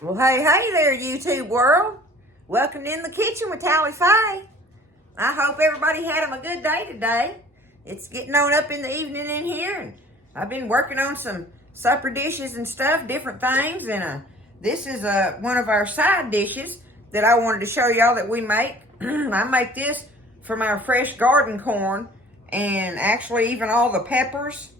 Well, hey there, YouTube world. Welcome in the kitchen with Tally Faye. I hope everybody had them a good day today. It's getting on up in the evening in here, and I've been working on some supper dishes and stuff, different things, and this is one of our side dishes that I wanted to show y'all that we make. I make this from our fresh garden corn, and actually even all the peppers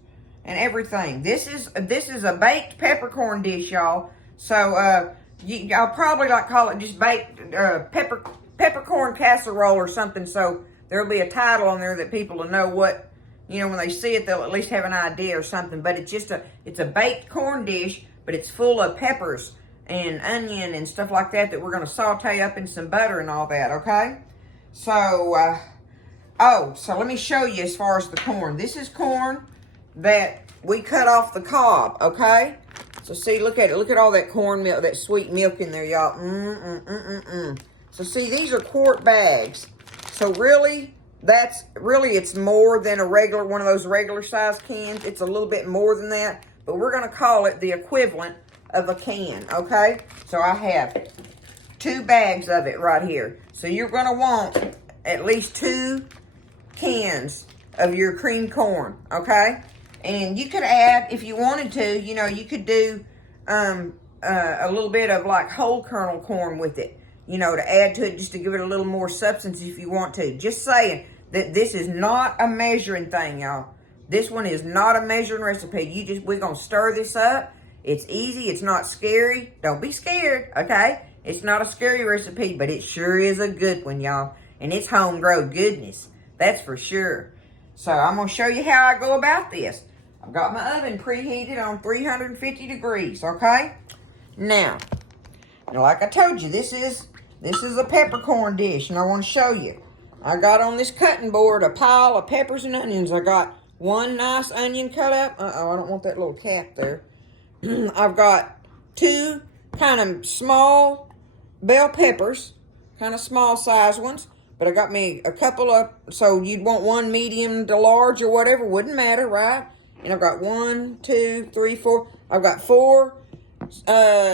and everything. This is a baked peppercorn dish, y'all. So I'll probably call it just baked peppercorn casserole or something. So there'll be a title on there that people will know what, when they see it, they'll at least have an idea or something. But it's a baked corn dish, but it's full of peppers and onion and stuff like that we're gonna saute up in some butter and all that. Okay. So so let me show you as far as the corn. This is corn that we cut off the cob. Okay. So see, look at it. Look at all that corn milk, that sweet milk in there, y'all. So see, these are quart bags. So really, it's more than a regular, one of those regular size cans. It's a little bit more than that, but we're going to call it the equivalent of a can, okay? So I have 2 bags of it right here. So you're going to want at least 2 cans of your creamed corn, okay? And you could add, if you wanted to, you could do a little bit of whole kernel corn with it, to add to it just to give it a little more substance if you want to. Just saying that this is not a measuring thing, y'all. This one is not a measuring recipe. We're going to stir this up. It's easy. It's not scary. Don't be scared, okay? It's not a scary recipe, but it sure is a good one, y'all. And it's homegrown goodness. That's for sure. So I'm going to show you how I go about this. I've got my oven preheated on 350 degrees, okay? Now, like I told you, this is a peppercorn dish, and I want to show you. I got on this cutting board a pile of peppers and onions. I got 1 nice onion cut up. I don't want that little cap there. I've got 2 kind of small bell peppers, kind of small size ones. But I got me a couple of, so you'd want 1 medium to large or whatever, wouldn't matter, right? And I've got 1, 2, 3, 4. I've got 4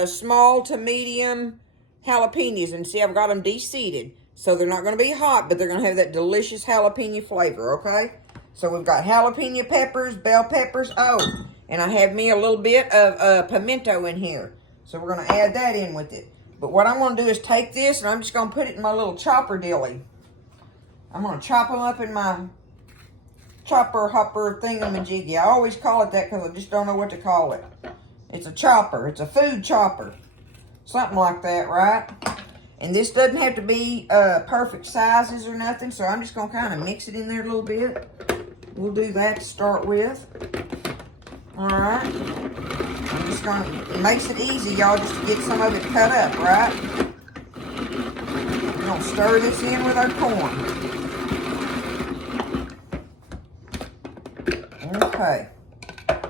small to medium jalapenos. And see, I've got them de-seeded. So they're not going to be hot, but they're going to have that delicious jalapeno flavor, okay? So we've got jalapeno peppers, bell peppers. Oh, and I have me a little bit of pimento in here. So we're going to add that in with it. But what I'm going to do is take this, and I'm just going to put it in my little chopper dilly. I'm going to chop them up in my chopper hopper thingamajiggy. I always call it that because I just don't know what to call it. It's a chopper. It's a food chopper. Something like that, right? And this doesn't have to be perfect sizes or nothing, so I'm just going to kind of mix it in there a little bit. We'll do that to start with. All right. I'm just going to, it makes it easy, y'all, just to get some of it cut up, right? We're going to stir this in with our corn. Okay,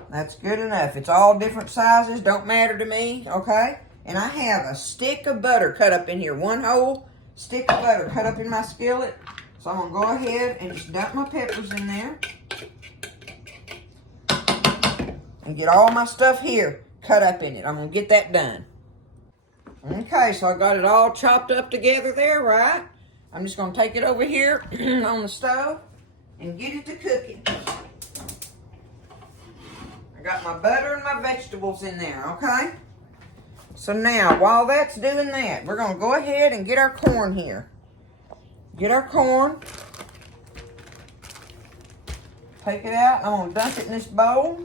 that's good enough. It's all different sizes, don't matter to me, okay? And I have a stick of butter cut up in here, 1 whole stick of butter cut up in my skillet. So I'm gonna go ahead and just dump my peppers in there. And get all my stuff here cut up in it. I'm gonna get that done. Okay, so I got it all chopped up together there, right? I'm just gonna take it over here on the stove and get it to cooking. Got my butter and my vegetables in there, okay? So now, while that's doing that, we're going to go ahead and get our corn here. Get our corn. Take it out. I'm going to dump it in this bowl.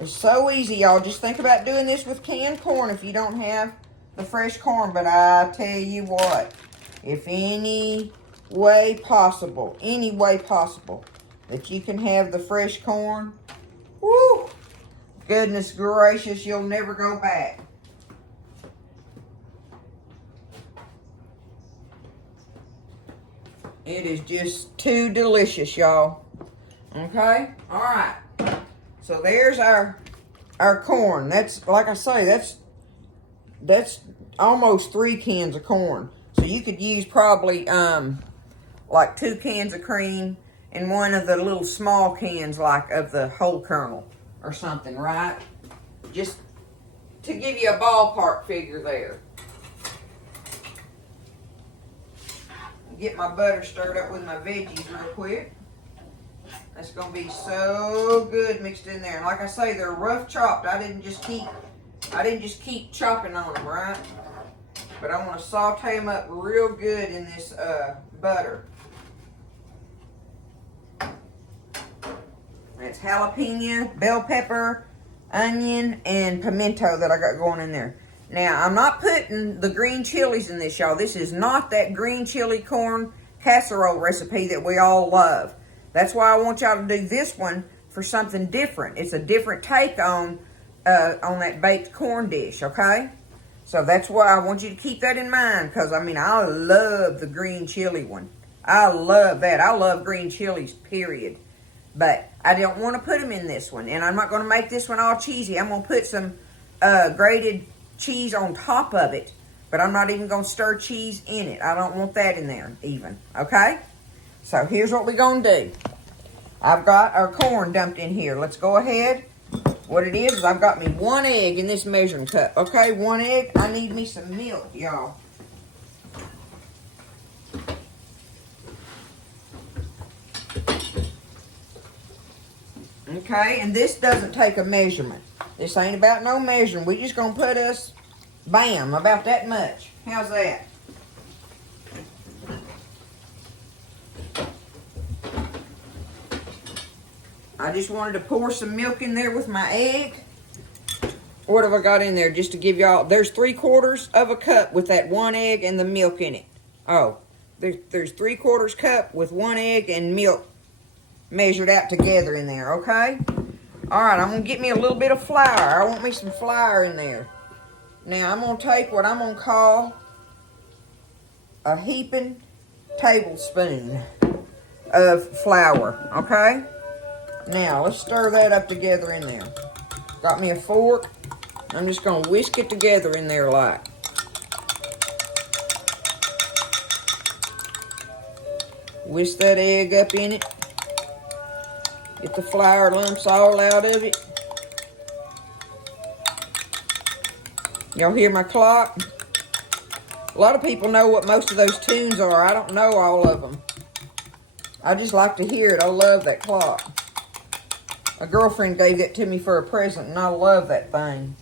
It's so easy, y'all. Just think about doing this with canned corn if you don't have the fresh corn. But I tell you what, if any way possible that you can have the fresh corn, woo! Goodness gracious, you'll never go back. It is just too delicious, y'all. Okay? All right. So there's our corn. That's, like I say, that's almost 3 cans of corn. So you could use probably 2 cans of cream and 1 of the little small cans of the whole kernel or something, right? Just to give you a ballpark figure there. Get my butter stirred up with my veggies real quick. That's gonna be so good mixed in there. And like I say, they're rough chopped. I didn't just keep chopping on them, right? But I want to saute them up real good in this butter. It's jalapeno, bell pepper, onion, and pimento that I got going in there. Now, I'm not putting the green chilies in this, y'all. This is not that green chili corn casserole recipe that we all love. That's why I want y'all to do this one for something different. It's a different take on that baked corn dish, okay? So that's why I want you to keep that in mind, because, I mean, I love the green chili one. I love that. I love green chilies, period. But I don't want to put them in this one. And I'm not going to make this one all cheesy. I'm going to put some grated cheese on top of it. But I'm not even going to stir cheese in it. I don't want that in there even. Okay? So here's what we're going to do. I've got our corn dumped in here. Let's go ahead. What it is I've got me 1 egg in this measuring cup. Okay, 1 egg. I need me some milk, y'all. Okay, and this doesn't take a measurement. This ain't about no measuring. We just gonna put us, bam, about that much. How's that? I just wanted to pour some milk in there with my egg. What have I got in there just to give y'all? There's 3/4 of a cup with that 1 egg and the milk in it. Oh, there's 3/4 cup with 1 egg and milk measured out together in there, okay? All right, I'm going to get me a little bit of flour. I want me some flour in there. Now, I'm going to take what I'm going to call a heaping tablespoon of flour, okay? Now, let's stir that up together in there. Got me a fork. I'm just going to whisk it together in there like. Whisk that egg up in it. Get the flour lumps all out of it. Y'all hear my clock? A lot of people know what most of those tunes are. I don't know all of them. I just like to hear it. I love that clock. A girlfriend gave that to me for a present, and I love that thing.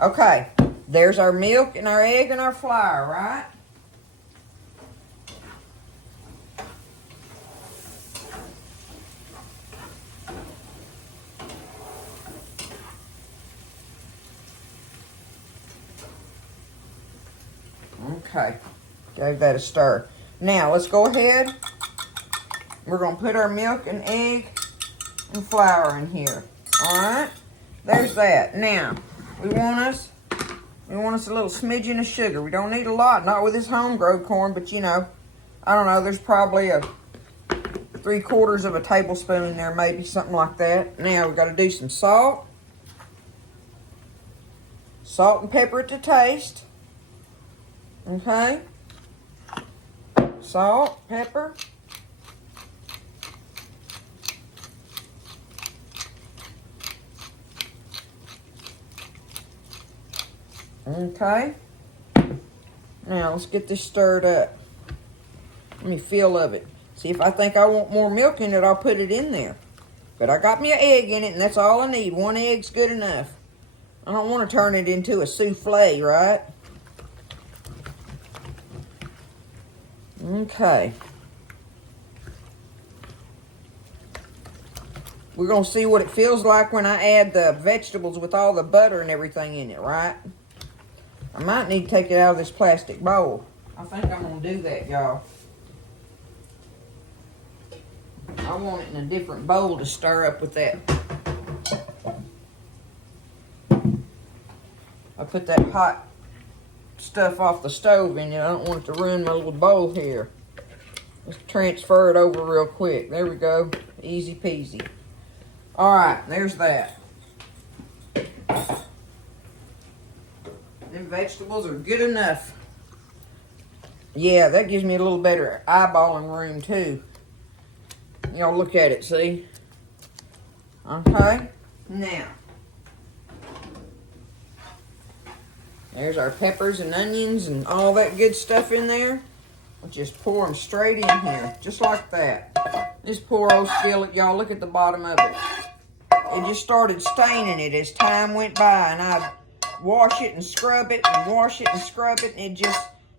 Okay, there's our milk and our egg and our flour, right? Okay, gave that a stir. Now, let's go ahead. We're going to put our milk and egg and flour in here. All right, there's that. Now, we want us a little smidgen of sugar. We don't need a lot, not with this home-grown corn, but you know, I don't know, there's probably a 3/4 of a tablespoon in there, maybe, something like that. Now, we've got to do some salt. Salt and pepper to taste. Okay. Salt, pepper. Okay. Now, let's get this stirred up. Let me feel of it. See, if I think I want more milk in it, I'll put it in there. But I got me an egg in it, and that's all I need. 1 egg's good enough. I don't want to turn it into a souffle, right? Okay. We're going to see what it feels like when I add the vegetables with all the butter and everything in it, right? I might need to take it out of this plastic bowl. I think I'm going to do that, y'all. I want it in a different bowl to stir up with that. I put that hot stuff off the stove in it. I don't want it to ruin my little bowl here. Let's transfer it over real quick. There we go. Easy peasy. All right, there's that. Them vegetables are good enough. Yeah, that gives me a little better eyeballing room too. Y'all look at it, see? Okay, now. There's our peppers and onions and all that good stuff in there. We'll just pour them straight in here, just like that. This poor old skillet, y'all, look at the bottom of it. It just started staining it as time went by, and I'd wash it and scrub it and wash it and scrub it, and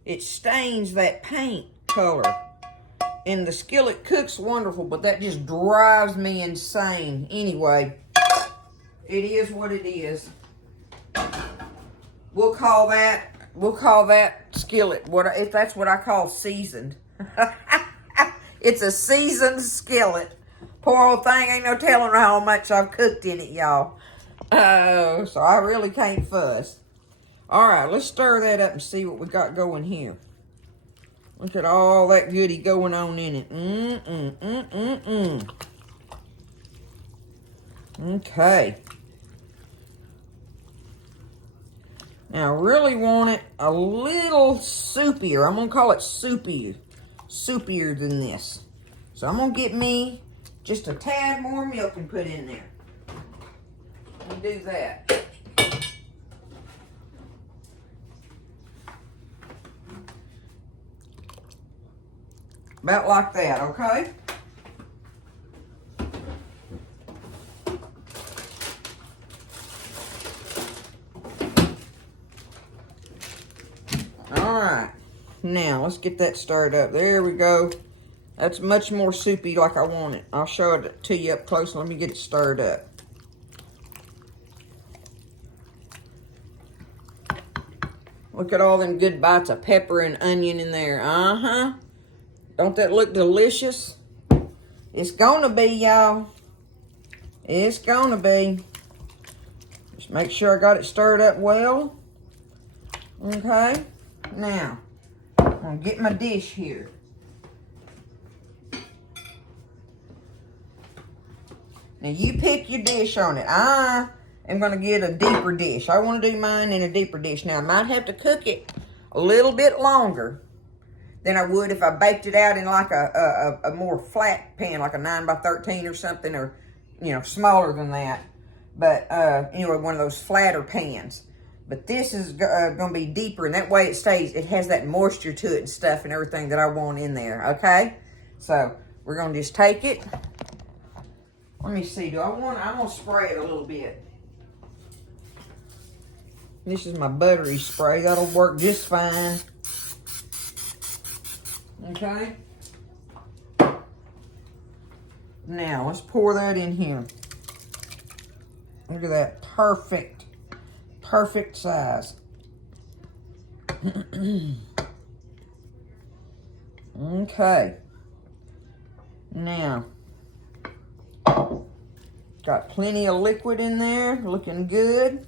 it stains that paint color. And the skillet cooks wonderful, but that just drives me insane. Anyway, it is what it is. We'll call that skillet, if that's what I call seasoned. It's a seasoned skillet. Poor old thing, ain't no telling how much I've cooked in it, y'all. Oh, so I really can't fuss. All right, let's stir that up and see what we got going here. Look at all that goody going on in it. Okay. Now, I really want it a little soupier. I'm going to call it soupier than this. So I'm going to get me just a tad more milk and put in there. Let me do that. About like that, okay? Alright, now let's get that stirred up. There we go. That's much more soupy like I want it. I'll show it to you up close. Let me get it stirred up. Look at all them good bites of pepper and onion in there. Uh-huh. Don't that look delicious? It's gonna be, y'all. It's gonna be. Just make sure I got it stirred up well. Okay. Now, I'm gonna get my dish here. Now, you pick your dish on it. I am going to get a deeper dish. I want to do mine in a deeper dish. Now, I might have to cook it a little bit longer than I would if I baked it out in like a more flat pan, like a 9x13 or something, or, you know, smaller than that. But, anyway, one of those flatter pans. But this is going to be deeper, and that way it has that moisture to it and stuff and everything that I want in there, okay? So, we're going to just take it. Let me see, I'm going to spray it a little bit. This is my buttery spray. That'll work just fine. Okay. Now, let's pour that in here. Look at that. Perfect size. Okay. Now, got plenty of liquid in there, looking good.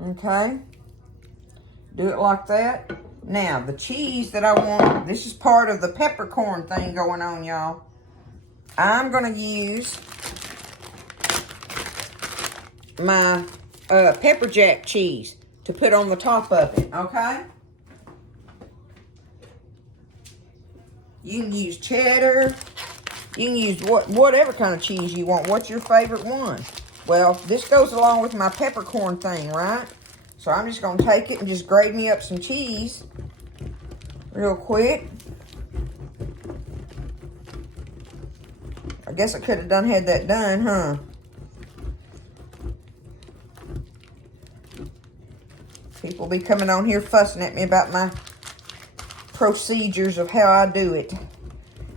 Okay. Do it like that. Now, the cheese that I want, this is part of the peppercorn thing going on, y'all. I'm going to use my pepper jack cheese to put on the top of it, okay? You can use cheddar. You can use whatever kind of cheese you want. What's your favorite one? Well, this goes along with my peppercorn thing, right? So I'm just going to take it and just grate me up some cheese real quick. I guess I could have had that done, huh? People be coming on here fussing at me about my procedures of how I do it.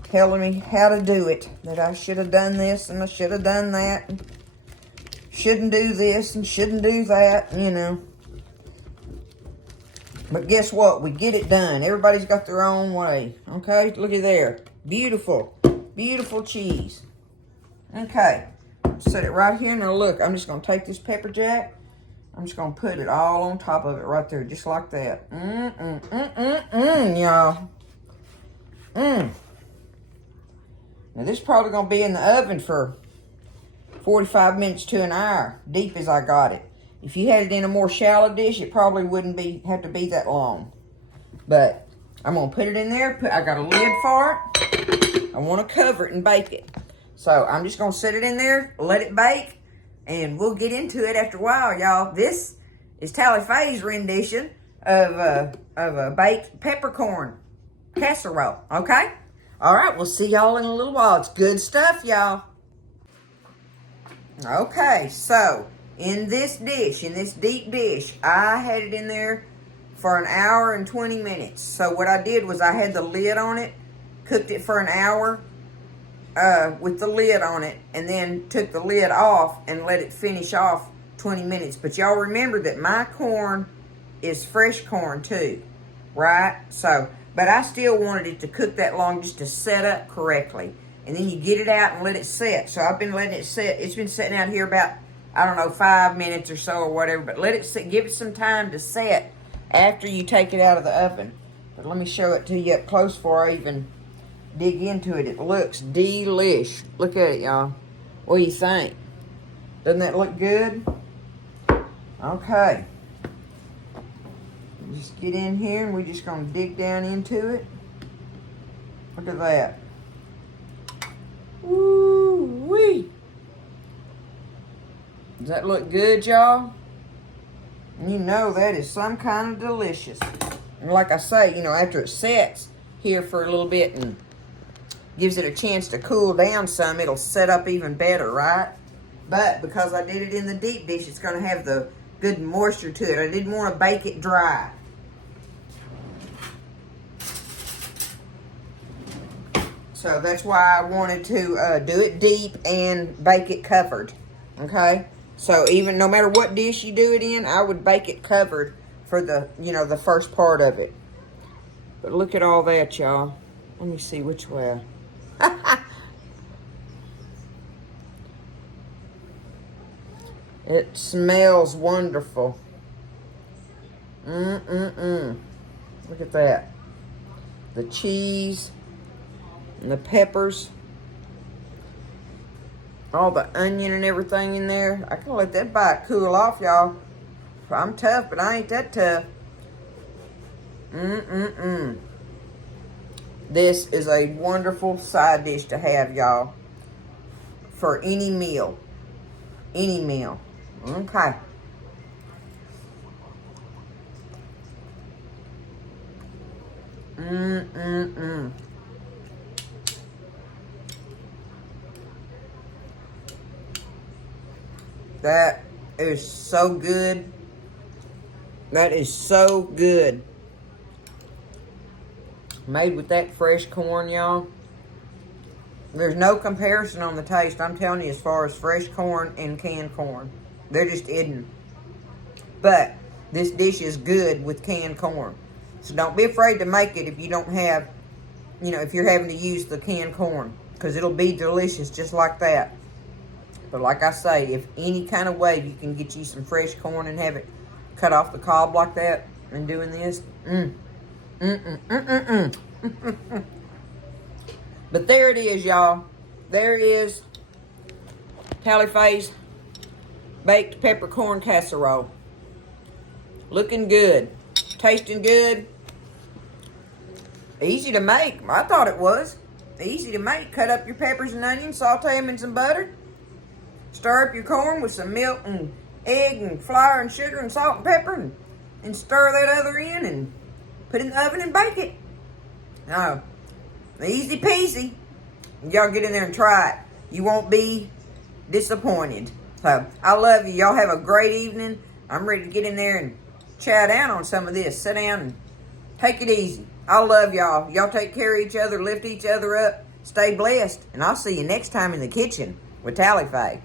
Telling me how to do it. That I should have done this and I should have done that. And shouldn't do this and shouldn't do that, you know. But guess what? We get it done. Everybody's got their own way. Okay? Look at there. Beautiful. Beautiful cheese. Okay. Set it right here. Now look, I'm just going to take this pepper jack. I'm just going to put it all on top of it right there. Just like that. Y'all. Now this is probably going to be in the oven for 45 minutes to an hour, deep as I got it. If you had it in a more shallow dish, it probably wouldn't have to be that long. But I'm going to put it in there. I got a lid for it. I want to cover it and bake it. So I'm just going to set it in there, let it bake, and we'll get into it after a while, y'all. This is Tally Faye's rendition of a baked peppercorn casserole, okay? All right, we'll see y'all in a little while. It's good stuff, y'all. Okay, so in this dish, in this deep dish, I had it in there for 1 hour and 20 minutes. So what I did was I had the lid on it, cooked it for 1 hour with the lid on it, and then took the lid off and let it finish off 20 minutes. But y'all remember that my corn is fresh corn too, right? So, but I still wanted it to cook that long just to set up correctly. And then you get it out and let it set. So I've been letting it set. It's been sitting out here about, I don't know, 5 minutes or so or whatever. But let it sit, give it some time to set after you take it out of the oven. But let me show it to you up close before I even dig into it. It looks delish. Look at it, y'all. What do you think? Doesn't that look good? Okay. Just get in here and we're just going to dig down into it. Look at that. Woo-wee. Does that look good, y'all? You know that is some kind of delicious. And like I say, you know, after it sets here for a little bit and gives it a chance to cool down some, it'll set up even better, right? But because I did it in the deep dish, it's going to have the good moisture to it. I didn't want to bake it dry. So that's why I wanted to do it deep and bake it covered, okay? So even no matter what dish you do it in, I would bake it covered for the, you know, the first part of it. But look at all that, y'all. Let me see which way. It smells wonderful. Look at that. The cheese and the peppers. All the onion and everything in there. I can let that bite cool off, y'all. I'm tough, but I ain't that tough. This is a wonderful side dish to have, y'all. For any meal. Any meal. Okay. That is so good. That is so good. Made with that fresh corn, y'all. There's no comparison on the taste, I'm telling you, as far as fresh corn and canned corn. There just isn't. But this dish is good with canned corn. So don't be afraid to make it if you don't have, you know, if you're having to use the canned corn. Because it'll be delicious just like that. But like I say, if any kind of way you can get you some fresh corn and have it cut off the cob like that and doing this, But there it is, y'all. There is Tally Faye's baked peppercorn casserole. Looking good. Tasting good. Easy to make. I thought it was. Easy to make. Cut up your peppers and onions, saute them in some butter. Stir up your corn with some milk and egg and flour and sugar and salt and pepper and stir that other in and put it in the oven and bake it. Oh, easy peasy. Y'all get in there and try it. You won't be disappointed. So, I love you. Y'all have a great evening. I'm ready to get in there and chow down on some of this. Sit down and take it easy. I love y'all. Y'all take care of each other, lift each other up, stay blessed, and I'll see you next time in the kitchen with Tally Faye.